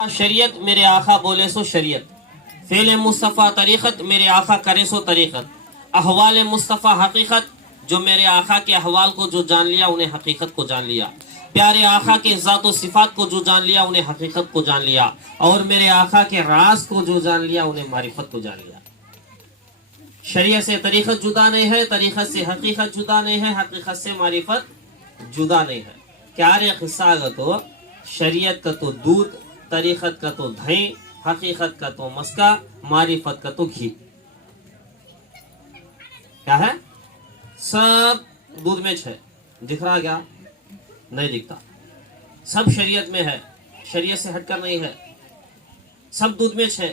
شریعت میرے آقا بولے سو شریعت، فعل مصطفیٰ طریقت میرے آقا کرے سو طریقت، احوال مصطفیٰ حقیقت جو میرے آقا کے احوال کو جو جان لیا انہیں حقیقت کو جان لیا، پیارے آقا کے ذات و صفات کو جو جان لیا انہیں حقیقت کو جان لیا، اور میرے آقا کے راز کو جو جان لیا انہیں معرفت کو جان لیا۔ شریعت سے طریقت جدا نہیں ہے، طریقت سے حقیقت جدا نہیں ہے، حقیقت سے معرفت جدا نہیں ہے۔ پیارے قصہ تو شریعت کا تو دودھ، طریقت کا تو دہی، حقیقت کا تو مسکا، معرفت کا تو گھی۔ کیا ہے؟ سب دودھ میں ہے، دکھ رہا کیا؟ نہیں دکھتا۔ سب شریعت میں ہے، شریعت سے ہٹ کر نہیں ہے۔ سب دودھ میں ہے،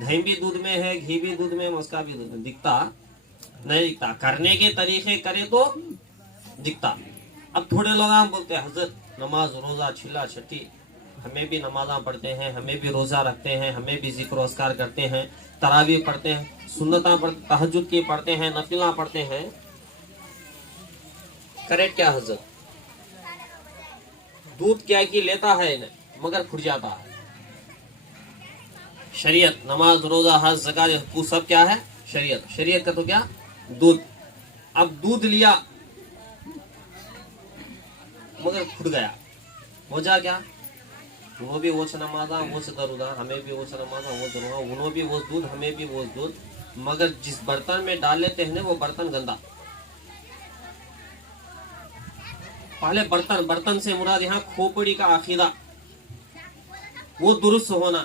دہی بھی دودھ میں ہے، گھی بھی دودھ میں، مسکا بھی دودھ میں۔ دکھتا نہیں دکھتا، کرنے کے طریقے کرے تو دکھتا۔ اب تھوڑے لوگ ہم بولتے ہیں حضرت نماز روزہ چھلا چھٹی، ہمیں بھی نمازاں پڑھتے ہیں، ہمیں بھی روزہ رکھتے ہیں، ہمیں بھی ذکر و اذکار کرتے ہیں، تراویح پڑھتے ہیں، سنتاں پڑھتے، تہجد کی پڑھتے ہیں، نفلاں پڑھتے ہیں۔ کریکٹ کیا حضرت؟ دودھ کیا کی لیتا ہے انہیں مگر پھٹ جاتا ہے۔ شریعت نماز روزہ حج زکات وہ سب کیا ہے؟ شریعت۔ شریعت کا تو کیا؟ دودھ۔ اب دودھ لیا مگر پھٹ گیا، وجہ کیا؟ وہ بھی وہ نمازاں، وہ درودہ، ہمیں بھی وہ نمازاں، وہ درودہ، انہوں بھی وہ دودھ، ہمیں بھی وہ دودھ، مگر جس برتن میں ڈال لیتے ہیں وہ برتن گندا۔ پہلے برتن سے مراد یہاں کھوپڑی کا عقیدہ وہ درست ہونا۔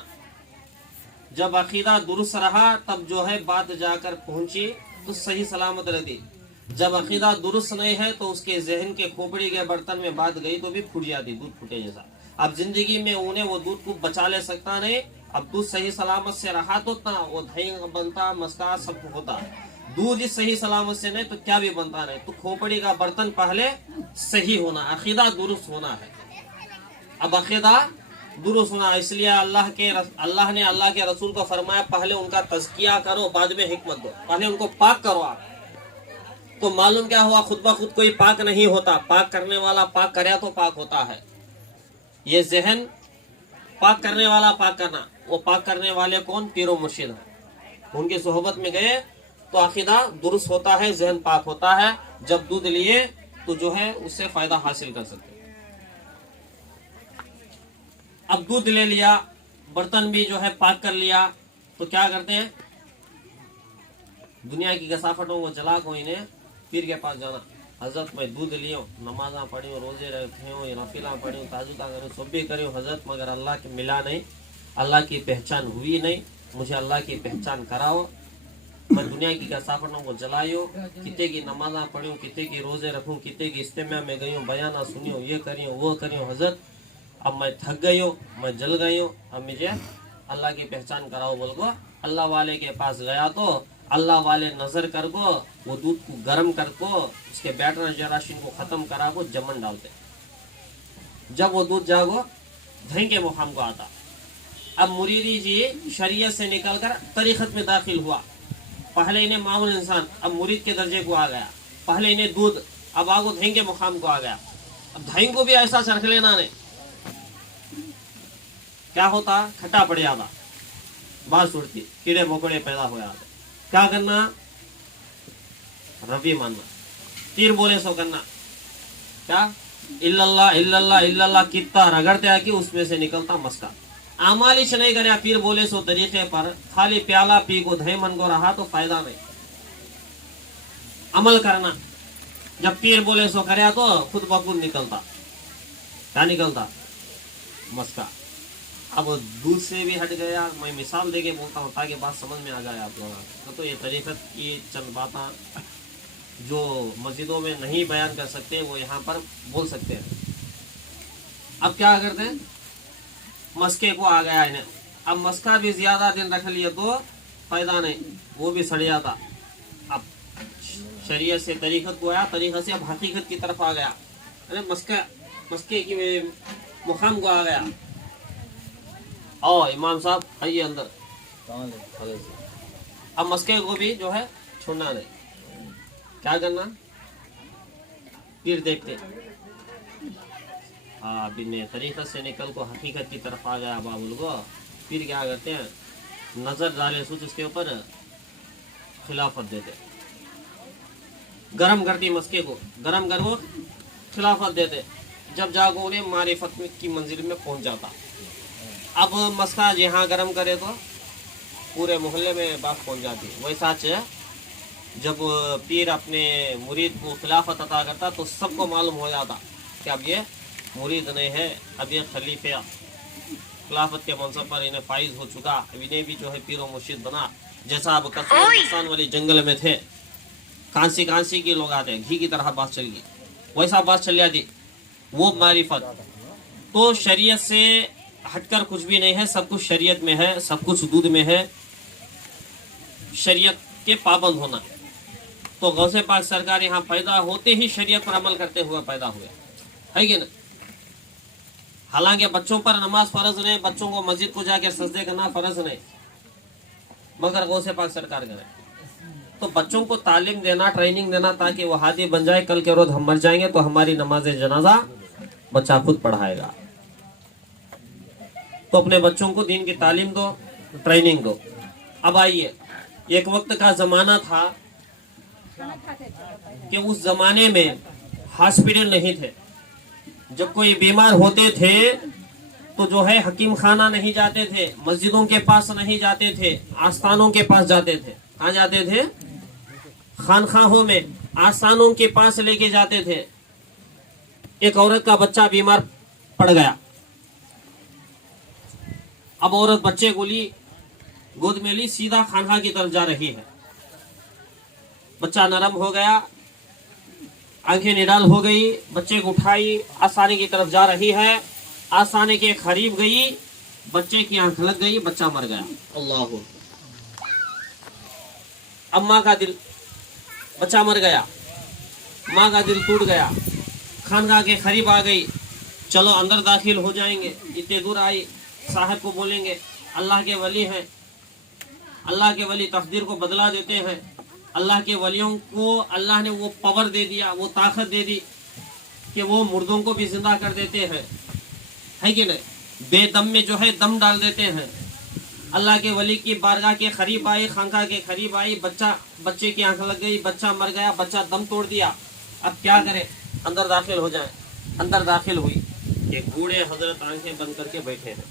جب عقیدہ درست رہا تب جو ہے بات جا کر پہنچی تو صحیح سلامت رہتی۔ جب عقیدہ درست نہیں ہے تو اس کے ذہن کے کھوپڑی کے برتن میں بات گئی تو بھی پھٹ جاتی، دودھ پھٹے جیسا۔ اب زندگی میں انہیں وہ دودھ کو بچا لے سکتا نہیں۔ اب دودھ صحیح سلامت سے رہا تو وہ دہی بنتا، مسکا سب ہوتا۔ دودھ ہی صحیح سلامت سے نہیں تو کیا بھی بنتا نہیں۔ تو کھوپڑی کا برتن پہلے صحیح ہونا، عقیدہ درست ہونا ہے۔ اب عقیدہ درست ہونا، اس لیے اللہ نے اللہ کے رسول کو فرمایا پہلے ان کا تزکیہ کرو، بعد میں حکمت دو، پہلے ان کو پاک کرو آپ۔ تو معلوم کیا ہوا؟ خود بخود کوئی پاک نہیں ہوتا، پاک کرنے والا پاک کرے تو پاک ہوتا ہے۔ یہ ذہن پاک کرنے والا پاک کرنا، وہ پاک کرنے والے کون؟ پیر و مرشد ہیں۔ ان کی صحبت میں گئے تو عقیدہ درست ہوتا ہے، ذہن پاک ہوتا ہے۔ جب دودھ لیے تو جو ہے اس سے فائدہ حاصل کر سکتے۔ اب دودھ لے لیا، برتن بھی جو ہے پاک کر لیا تو کیا کرتے ہیں؟ دنیا کی کثافتوں کو جلا کو انہیں پیر کے پاس جانا، حضرت میں دودھ لیوں، نمازاں پڑھیوں، روزے رکھے ہوں، نفلاں پڑھیوں، تہجداں کروں، سب بھی کروں حضرت، مگر اللہ کے ملا نہیں، اللہ کی پہچان ہوئی نہیں، مجھے اللہ کی پہچان کراؤ۔ میں دنیا کی کثافتوں کو جلائیوں، کتے کی نمازاں پڑھیوں، کتے کی روزے رکھوں، کتے کی اجتماع میں گئی ہوں، بیانہ سنیوں، یہ کریوں وہ کریوں حضرت، اب میں تھک گئی ہوں، میں جل گئی ہوں، اب مجھے اللہ کی پہچان کراؤ بول کو اللہ والے کے پاس گیا تو اللہ والے نظر کر کو وہ دودھ کو گرم کر کو اس کے بیٹر جراثیم کو ختم کرا کو جمن ڈالتے۔ جب وہ دودھ جاگو دہی کے مقام کو آتا۔ اب مریدی جی شریعت سے نکل کر طریقت میں داخل ہوا۔ پہلے انہیں معمول انسان، اب مرید کے درجے کو آ گیا۔ پہلے انہیں دودھ، اب آگو دہی کے مقام کو آ گیا۔ اب دہی کو بھی ایسا چرخ لینا نہیں، کیا ہوتا؟ کھٹا پڑ جاتا، بات اڑتی، کیڑے مکوڑے پیدا ہو جاتے۔ کیا کرنا؟ ربی ماننا، پیر بولے سو کرنا۔ کیا؟ اللہ کتا رگڑتے آ کے اس میں سے نکلتا مسکا۔ اعمالش نہیں کرے پیر بولے سو طریقے پر، خالی پیالہ پی کو دہی من کو رہا تو فائدہ نہیں۔ عمل کرنا، جب پیر بولے سو کریا تو خود بخود نکلتا، کیا نکلتا؟ مسکا۔ اب دودھ سے بھی ہٹ گیا۔ میں مثال دے کے بولتا ہوں تاکہ بات سمجھ میں آ جائے آپ لوگوں تو یہ طریقت کی چند باتیں جو مسجدوں میں نہیں بیان کر سکتے وہ یہاں پر بول سکتے ہیں۔ اب کیا کرتے ہیں؟ مسکے کو آ گیا انہیں، اب مسکا بھی زیادہ دن رکھ لیا تو فائدہ نہیں، وہ بھی سڑ جاتا۔ اب شریعت سے طریقت کو آیا، طریقت سے اب حقیقت کی طرف آ گیا، مسکے کی مقام کو آ گیا۔ امام صاحب آئیے اندر۔ اب مسکے کو بھی جو ہے چھوڑنا نہیں، کیا کرنا؟ پیر دیکھتے बिन तरीक़त से निकल को हकीकत की तरफ आ गया बाबुल को, फिर क्या करते हैं, नज़र डाले सोच उसके ऊपर खिलाफत देते, गरम करती मस्के को, गरम कर वो खिलाफत देते, जब जागो उन्हें मारिफत की मंजिल में पहुंच जाता। अब मस्का जहाँ गरम करे तो पूरे मोहल्ले में बात पहुंच जाती। वही सच है, जब पीर अपने मुरीद को खिलाफत अता करता तो सबको मालूम हो जाता कि अब ये मुरीद नहीं है, अब ये खलीफे खिलाफत के मनसब पर इन्हें फाइज हो चुका, अब इन्हें भी जो है पीर व मुर्शिद बना। जैसा अब कस्सान वाली जंगल में थे, कांसी कांसी के लोग आते, घी की तरह बात चल गई, वैसा बात चल जाती। वो मारिफत तो शरीयत से हटकर कुछ भी नहीं है, सब कुछ शरीयत में है, सब कुछ दूध में है, शरीयत के पाबंद होना। तो गौसे पाक सरकार यहाँ पैदा होते ही शरीयत पर अमल करते हुए पैदा हुए, है कि ना। हालांकि बच्चों पर नमाज फर्ज नहीं, बच्चों को मस्जिद को जाके सजदे करना फर्ज नहीं, मगर गौसे पाक सरकार करे। तो बच्चों को तालीम देना, ट्रेनिंग देना, ताकि वो हादी बन जाए, कल के रोज हम मर जाएंगे तो हमारी नमाज जनाजा बच्चा खुद पढ़ाएगा। तो अपने बच्चों को दीन की तालीम दो, ट्रेनिंग दो। अब आइए, एक वक्त का जमाना था कि उस जमाने में हॉस्पिटल नहीं थे। जब कोई बीमार होते थे तो जो है हकीम खाना नहीं जाते थे, मस्जिदों के पास नहीं जाते थे, आस्थानों के पास जाते थे। कहाँ जाते थे? खानखाहों में, आस्थानों के पास लेके जाते थे। एक औरत का बच्चा बीमार पड़ गया। अब औरत बच्चे को ली, गोद में ली, सीधा खानखा की तरफ जा रही है। बच्चा नरम हो गया, आंखें निडाल हो गई, बच्चे को उठाई, आसानी की तरफ जा रही है। आसानी के करीब गई, बच्चे की आंख लग गई, बच्चा मर गया। अल्लाह। अब माँ का दिल, बच्चा मर गया, माँ का दिल टूट गया, खानका के करीब आ गई, चलो अंदर दाखिल हो जाएंगे। इतने दूर आई, साहब को बोलेंगे अल्लाह के वली हैं, अल्लाह के वली तकदीर को बदला देते हैं। अल्लाह के वलियों को अल्लाह ने वो पावर दे दिया, वो ताकत दे दी कि वो मुर्दों को भी जिंदा कर देते हैं, है कि नहीं। बेदम में जो है दम डाल देते हैं। अल्लाह के वली की बारगाह के करीब आई, खानका के करीब आई, बच्चे की आंख लग गई, बच्चा मर गया, बच्चा दम तोड़ दिया। अब क्या करे? अंदर दाखिल हो जाए। अंदर दाखिल हुई, एक बूढ़े हजरत आंखें बंद करके बैठे हैं।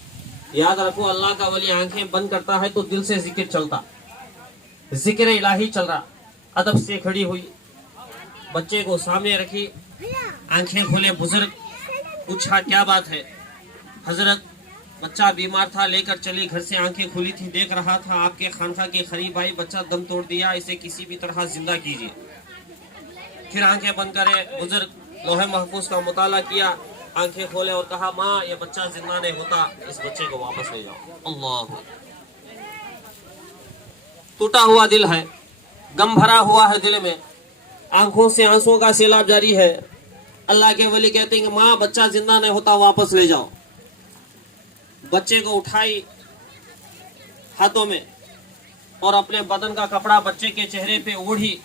याद रखो, अल्लाह का वली आंखें बंद करता है तो दिल से जिक्र चलता, जिक्र इलाही चल रहा। अदब से खड़ी हुई, बच्चे को सामने रखी, आंखें खोले। बुजुर्ग पूछा क्या बात है? हजरत, बच्चा बीमार था, लेकर चली, घर से आंखें खुली थी, देख रहा था आपके खानका के करीब आई, बच्चा दम तोड़ दिया, इसे किसी भी तरह जिंदा कीजिए। फिर आंखें बंद करे, बुजुर्ग लोहे महफूज का मुताला किया, आंखें खोले और कहा माँ ये बच्चा जिंदा नहीं होता, इस बच्चे को वापस ले जाओ। अल्लाह। टूटा हुआ दिल है, गम भरा हुआ है दिल में, आंखों से आंसुओं का सैलाब जारी है। अल्लाह के वली कहते हैं कि माँ बच्चा जिंदा नहीं होता, वापस ले जाओ। बच्चे को उठाई हाथों में और अपने बदन का कपड़ा बच्चे के चेहरे पे ओढ़ी,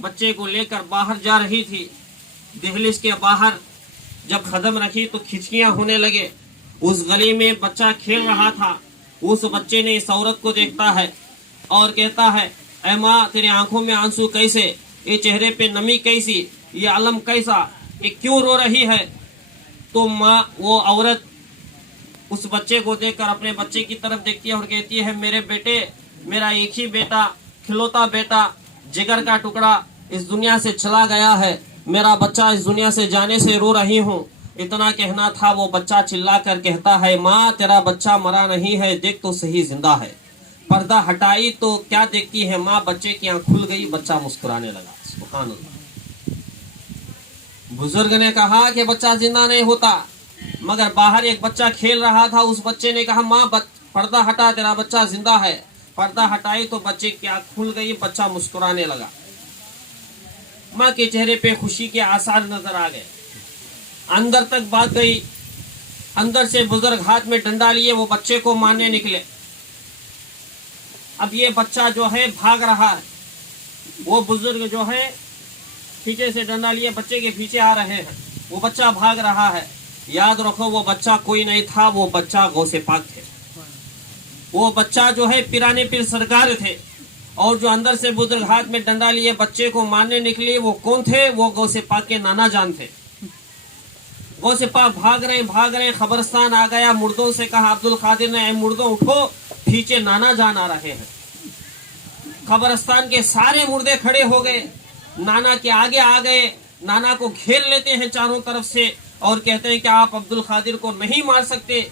बच्चे को लेकर बाहर जा रही थी। दहलीज के बाहर जब कदम रखी तो खिचकियां होने लगे। उस गली में बच्चा खेल रहा था, उस बच्चे ने इस औरत को देखता है और कहता है ऐ माँ तेरी आंखों में आंसू कैसे, ये चेहरे पे नमी कैसी, ये अलम कैसा, ये क्यों रो रही है? तो माँ, वो औरत उस बच्चे को देखकर अपने बच्चे की तरफ देखती है और कहती है मेरे बेटे, मेरा एक ही बेटा, खिलौता बेटा, जिगर का टुकड़ा इस दुनिया से चला गया है, मेरा बच्चा इस दुनिया से जाने से रो रही हूँ। इतना कहना था, वो बच्चा चिल्ला कर कहता है माँ तेरा बच्चा मरा नहीं है, देख तो सही जिंदा है। पर्दा हटाई तो क्या देखती है माँ, बच्चे की आंख खुल गई, बच्चा मुस्कुराने लगा। सुभान अल्लाह। बुजुर्ग ने कहा कि बच्चा जिंदा नहीं होता, मगर बाहर एक बच्चा खेल रहा था, उस बच्चे ने कहा माँ पर्दा हटा, तेरा बच्चा जिंदा है। पर्दा हटाई तो बच्चे की आंख खुल गई, बच्चा मुस्कुराने लगा। माँ के चेहरे पे खुशी के आसार नजर आ गए। अंदर तक बात गई। अंदर से बुजुर्ग हाथ में डंडा लिए वो बच्चे को मारने निकले। अब ये बच्चा जो है भाग रहा है, वो बुजुर्ग जो है पीछे से डंडा लिए बच्चे के पीछे आ रहे हैं। वो बच्चा भाग रहा है, याद रखो वो बच्चा कोई नहीं था, वो बच्चा गौसे पाक थे। वो बच्चा जो है पिराने पीर सरकार थे, और जो अंदर से बुजुर्ग हाथ में डंडा लिए बच्चे को मारने निकले वो कौन थे? वो गौसे पाक के नाना जान थे। गौसे पाक भाग रहे, खबरस्तान आ गया, मुर्दों से कहा अब्दुल कादिर ने, मुर्दों उठो, पीछे नाना जान आ रहे हैं। खबरस्तान के सारे मुर्दे खड़े हो गए, नाना के आगे आ गए, नाना को घेर लेते हैं चारों तरफ से और कहते हैं कि आप अब्दुल कादिर को नहीं मार सकते,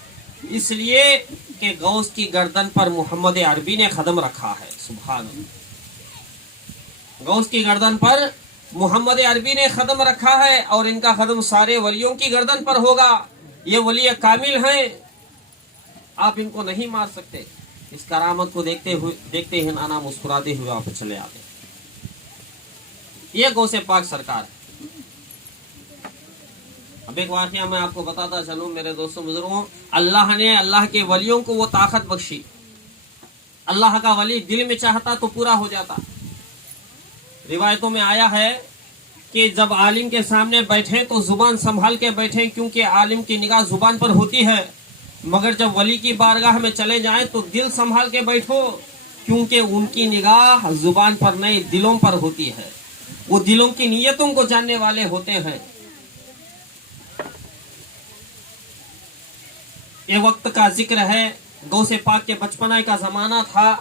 इसलिए कि गौस की गर्दन पर मोहम्मद अरबी ने कदम रखा है। सुभान अल्लाह। गौस की गर्दन पर मोहम्मद अरबी ने कदम रखा है और इनका कदम सारे वलियों की गर्दन पर होगा। ये वली कामिल हैं, आप इनको नहीं मार सकते। इस करामत को देखते ही नाना मुस्कुराते हुए आप चले आते। ये गौसे पाक सरकार है। अब एक वाकया मैं आपको बताता चलूं मेरे दोस्तों बुजुर्गों, अल्लाह ने अल्लाह के वलियों को वो ताकत बख्शी। अल्लाह का वली दिल में चाहता तो पूरा हो जाता। रिवायतों में आया है कि जब आलिम के सामने बैठे तो जुबान संभाल के बैठे, क्योंकि आलिम की निगाह जुबान पर होती है, मगर जब वली की बारगाह में चले जाएं तो दिल संभाल के बैठो, क्योंकि उनकी निगाह जुबान पर नहीं दिलों पर होती है। वो दिलों की नीयतों को जानने वाले होते हैं। ये वक्त का जिक्र है, गौसे पाक के बचपना का जमाना था।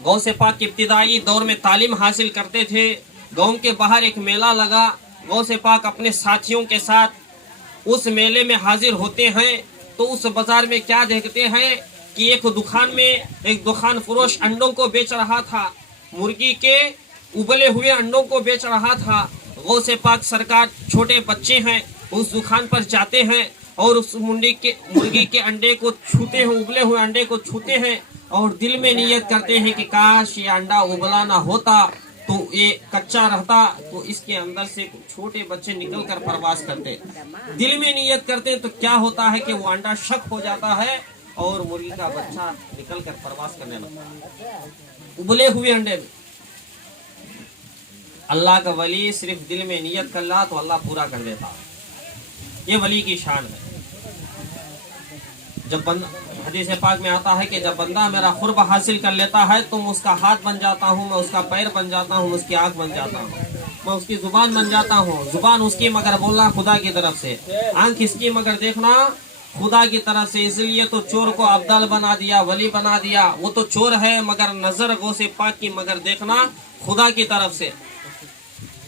गौसे पाक के इब्तिदाई दौर में तालीम हासिल करते थे। गांव के बाहर एक मेला लगा, गौसे पाक अपने साथियों के साथ उस मेले में हाजिर होते हैं तो उस बाजार में क्या देखते हैं कि एक दुकान में एक दुकान फरोश अंडों को बेच रहा था, मुर्गी के उबले हुए अंडों को बेच रहा था। गौसे पाक सरकार छोटे बच्चे हैं, उस दुकान पर जाते हैं और उस मुर्गी के अंडे को छूते हैं, उबले हुए अंडे को छूते हैं और दिल में नियत करते हैं कि काश ये अंडा उबला ना होता तो ये कच्चा रहता, तो इसके अंदर से छोटे बच्चे निकल कर परवास करते। दिल में नियत करते तो क्या होता है कि वो अंडा शक हो जाता है और मुर्गी का बच्चा निकल कर परवास करने लगता उबले हुए अंडे में। अल्लाह का वली सिर्फ दिल में नियत कर ला तो अल्लाह पूरा कर देता। ये वली की शान है। जब हदीस पाक में आता है कि जब बंदा मेरा खुर्ब हासिल कर लेता है तो मैं उसका हाथ बन जाता हूँ, मैं उसका पैर बन जाता हूँ, उसकी आंख बन जाता हूँ, मैं उसकी जुबान बन जाता हूँ। जुबान उसकी मगर बोलना खुदा की तरफ से, आंख इसकी मगर देखना खुदा की तरफ से। इसलिए तो चोर को अब्दल बना दिया, वली बना दिया। वो तो चोर है मगर नजर गौसे पाक की मगर देखना खुदा की तरफ से।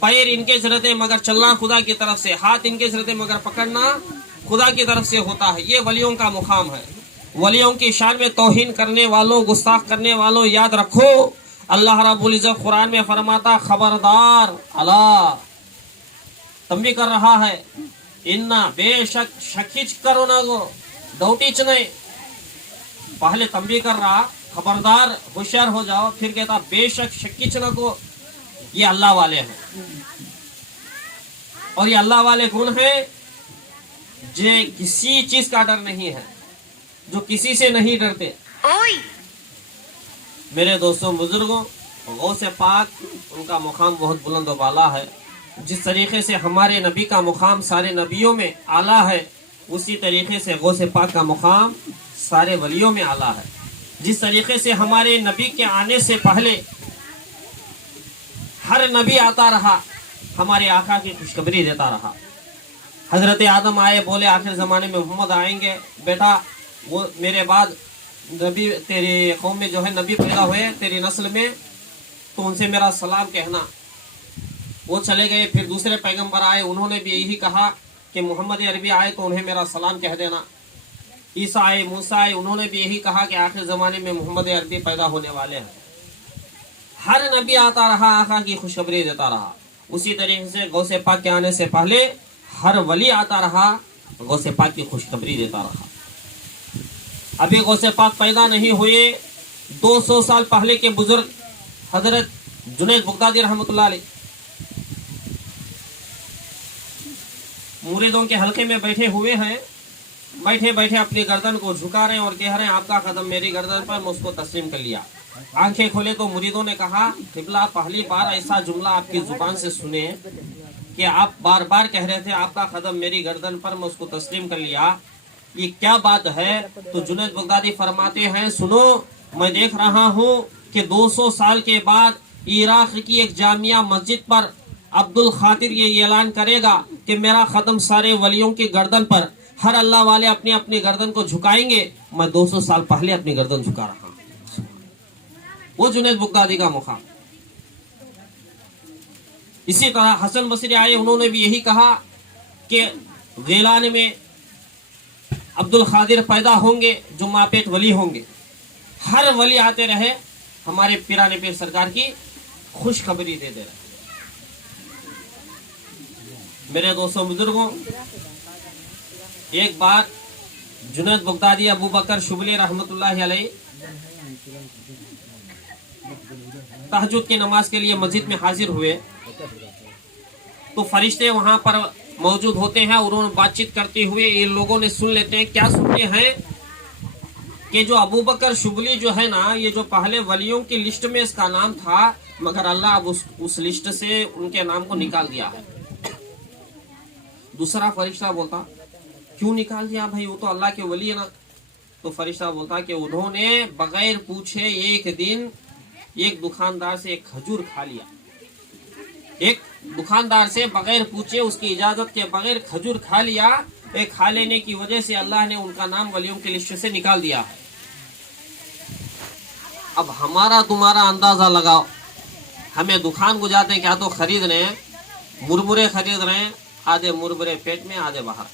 पैर इनके जरूरत मगर चलना खुदा की तरफ से, हाथ इनके जरूरत मगर पकड़ना खुदा की तरफ से होता है। ये वलियों का मुकाम है। वलियों की शान में तौहीन करने वालों, गुस्ताख करने वालों, याद रखो अल्लाह रब्बुल इज्जत कुरान में फरमाता खबरदार, अल्लाह तंबी कर रहा है, इन्ना बेशक शकीच करो ना गो डौटीच नहीं। पहले तंबी कर रहा खबरदार होशियार हो जाओ, फिर कहता बेशक शकीच ना को। ये अल्लाह वाले हैं और ये अल्लाह वाले कौन है? जो किसी चीज का डर नहीं है, जो किसी से नहीं डरते। मेरे दोस्तों बुजुर्गों, गौसे पाक उनका मुकाम बहुत बुलंद और आला है। जिस तरीके से हमारे नबी का मुकाम सारे नबियों में आला है, उसी तरीके से गौसे पाक का मुकाम सारे वलियों में आला है। जिस तरीके से हमारे नबी के आने से पहले हर नबी आता रहा, हमारे आका की खुशखबरी देता रहा। हजरत आदम आए, बोले आखिर ज़माने में मोहम्मद आएंगे, बेटा वो मेरे बाद नबी तेरी कौम में जो है नबी पैदा हुए तेरी नस्ल में, तो उनसे मेरा सलाम कहना। वो चले गए। फिर दूसरे पैगंबर आए, उन्होंने भी यही कहा कि मोहम्मद अरबी आए तो उन्हें मेरा सलाम कह देना। ईसा आए, मूसा आए, उन्होंने भी यही कहा कि आखिर ज़माने में मोहम्मद अरबी पैदा होने वाले हैं। हर नबी आता रहा, आका की खुशखबरी देता रहा। उसी तरीके से गौसे पाक के आने से पहले हर वली आता रहा, गौसे पाक की खुशखबरी देता रहा। अभी गौसे पाक पैदा नहीं हुए, 200 साल पहले के बुजुर्ग हजरत जुनैद बगदादी रहमतुल्लाह अलैह मुरीदों के हल्के में बैठे हुए हैं। बैठे बैठे अपनी गर्दन को झुका रहे हैं और कह रहे हैं आपका कदम मेरी गर्दन पर, मैं उसको तस्लीम कर लिया। आंखें खोले तो मुरीदों ने कहा किबला पहली बार ऐसा जुमला आपकी जुबान से सुने کہ آپ بار بار کہہ رہے تھے آپ کا قدم میری گردن پر، میں اس کو تسلیم کر لیا، یہ کیا بات ہے؟ تو جنید بغدادی فرماتے ہیں سنو، میں دیکھ رہا ہوں کہ 200 سال کے بعد عراق کی ایک جامعہ مسجد پر عبد القادر یہ اعلان کرے گا کہ میرا قدم سارے ولیوں کی گردن پر، ہر اللہ والے اپنی اپنی گردن کو جھکائیں گے، میں 200 سال پہلے اپنی گردن جھکا رہا ہوں۔ وہ جنید بغدادی کا مقام۔ اسی طرح حسن بصری آئے، انہوں نے بھی یہی کہا کہ گیلان میں عبد القادر پیدا ہوں گے جو ماپیٹ ولی ہوں گے۔ ہر ولی آتے رہے ہمارے پیرانے پیر سرکار کی خوشخبری دے دے رہے۔ میرے دوستوں بزرگوں، ایک بار جنید بغدادی ابو بکر شبلی رحمت اللہ علیہ تہجد کی نماز کے لیے مسجد میں حاضر ہوئے تو فرشتے وہاں پر موجود ہوتے ہیں اور انہوں نے بات چیت کرتے ہوئے ان لوگوں نے سن لیتے ہیں، کیا سنتے ہیں کہ جو ابو بکر شبلی جو ہے نا، یہ جو پہلے ولیوں کی لسٹ میں اس کا نام تھا، مگر اللہ اب اس لسٹ سے ان کے نام کو نکال دیا ہے۔ دوسرا فرشتہ بولتا کیوں نکال دیا بھائی، وہ تو اللہ کے ولی ہے نا؟ تو فرشتہ بولتا کہ انہوں نے بغیر پوچھے ایک دن ایک دکاندار سے ایک کھجور کھا لیا، ایک دکاندار سے بغیر پوچھے اس کی اجازت کے بغیر کھجور کھا لیا، ایک کھا لینے کی وجہ سے اللہ نے ان کا نام ولیوں کی لسٹ سے نکال دیا ہے۔ اب ہمارا تمہارا اندازہ لگاؤ، ہمیں دکان کو جاتے ہیں کیا تو خرید رہے ہیں، مرمرے خرید رہے ہیں، آدھے مرمرے پیٹ میں آدھے باہر،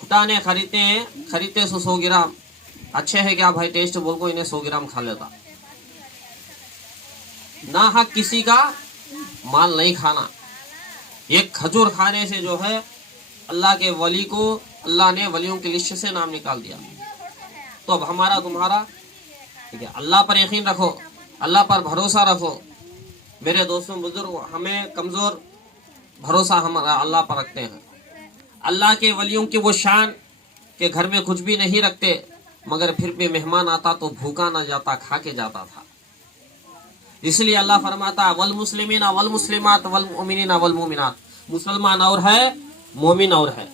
کھٹانے خریدتے 100 گرام، اچھے ہے کیا بھائی ٹیسٹ بول کو انہیں 100 گرام کھا لیتا۔ نہ حق کسی کا مال نہیں کھانا۔ ایک کھجور کھانے سے جو ہے اللہ کے ولی کو اللہ نے ولیوں کی لسٹ سے نام نکال دیا۔ تو اب ہمارا تمہارا ٹھیک ہے، اللہ پر یقین رکھو، اللہ پر بھروسہ رکھو۔ میرے دوستوں بزرگ، ہمیں کمزور بھروسہ ہمارا اللہ پر رکھتے ہیں۔ اللہ کے ولیوں کی وہ شان کہ گھر میں کچھ بھی نہیں رکھتے، مگر پھر بھی مہمان آتا تو بھوکا نہ جاتا، کھا کے جاتا تھا۔ اس لیے اللہ فرماتا والمسلمین والمسلمات والمؤمنین والمؤمنات، مسلمان اور ہے مومن اور ہے،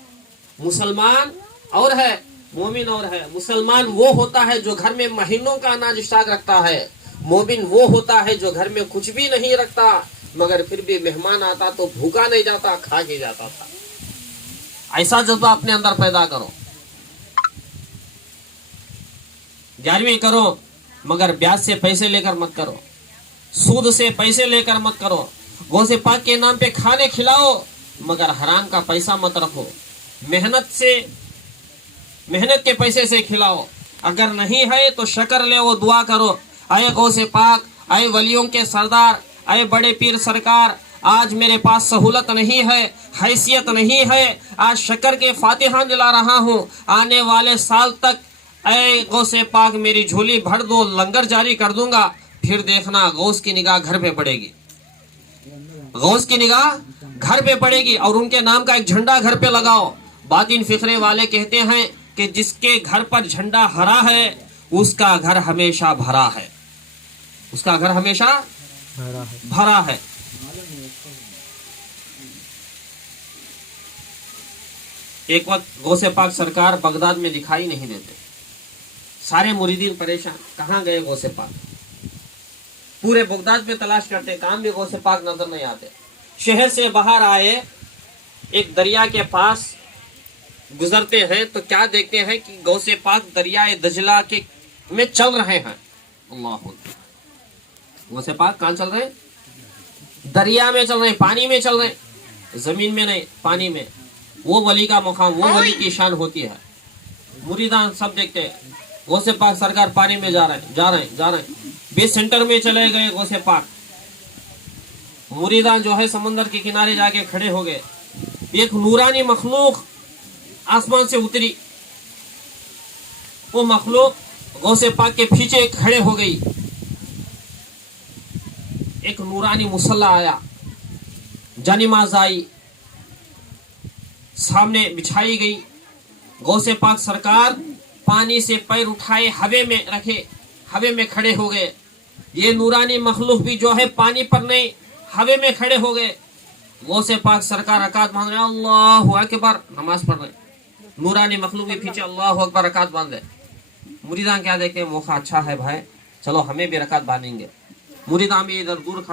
مسلمان اور ہے مومن اور ہے۔ مسلمان وہ ہوتا ہے جو گھر میں مہینوں کا اناج اسٹاک رکھتا ہے، مومن وہ ہوتا ہے جو گھر میں کچھ بھی نہیں رکھتا مگر پھر بھی مہمان آتا تو بھوکا نہیں جاتا، کھا کے جاتا تھا۔ ایسا جذبہ اپنے اندر پیدا کرو۔ 11ویں کرو مگر بیاج سے پیسے لے کر مت کرو، سود سے پیسے لے کر مت کرو، غوث پاک کے نام پہ کھانے کھلاؤ مگر حرام کا پیسہ مت رکھو، محنت کے پیسے سے کھلاؤ، اگر نہیں ہے تو شکر لے وہ دعا کرو، اے غوث پاک، اے ولیوں کے سردار، اے بڑے پیر سرکار، آج میرے پاس سہولت نہیں ہے، حیثیت نہیں ہے، آج شکر کے فاتحہ دلا رہا ہوں، آنے والے سال تک اے غوث پاک میری جھولی بھر دو، لنگر جاری کر دوں گا، پھر دیکھنا غوث کی نگاہ گھر پہ پڑے گی، غوث کی نگاہ گھر پہ پڑے گی، اور ان کے نام کا ایک جھنڈا گھر پہ لگاؤ۔ باطن فقرے والے کہتے ہیں کہ جس کے گھر پر جھنڈا ہرا ہے اس کا گھر ہمیشہ بھرا ہے، اس کا گھر ہمیشہ بھرا ہے۔ ایک وقت غوث پاک سرکار بغداد میں دکھائی نہیں دیتے، سارے مریدین پریشان، کہاں گئے غوث پاک؟ پورے بغداد میں تلاش کرتے، کام بھی غوث پاک نظر نہیں آتے۔ شہر سے باہر آئے، ایک دریا کے پاس گزرتے ہیں تو کیا دیکھتے ہیں کہ غوث پاک دریائے دجلہ کے میں چل رہے ہیں۔ اللہ اکبر، غوث پاک کہاں چل رہے ہیں؟ دریا میں چل رہے ہیں، پانی میں چل رہے ہیں، زمین میں نہیں، پانی میں۔ وہ ولی کا مقام، وہ ولی کی شان ہوتی ہے۔ مریدان سب دیکھتے ہیں غوث پاک سرکار پانی میں جا رہے ہیں۔ بیس سینٹر میں چلے گئے غوث پاک، مریدان جو ہے سمندر کے کنارے جا کے کھڑے ہو گئے۔ ایک نورانی مخلوق آسمان سے اتری، وہ مخلوق غوث پاک کے پیچھے کھڑے ہو گئی۔ ایک نورانی مصلی آیا، جانماز آئی، سامنے بچھائی گئی۔ غوث پاک سرکار پانی سے پیر اٹھائے، ہوے میں رکھے، ہوے میں کھڑے ہو گئے۔ یہ نورانی مخلوق بھی جو ہے پانی پر نہیں، ہوے میں کھڑے ہو گئے۔ غوث پاک سرکار رکعت باندھ رہے ہیں، اللہ اکبر، نماز پڑھ رہے ہیں، نورانی مخلوق کے پیچھے اللہ اکبر رکعت باندھ رہے۔ مریدان کیا دیکھتے ہیں، موقع اچھا ہے بھائی، چلو ہمیں بھی رکعت باندھیں گے۔ مریدان بھی ادھر دور کھڑے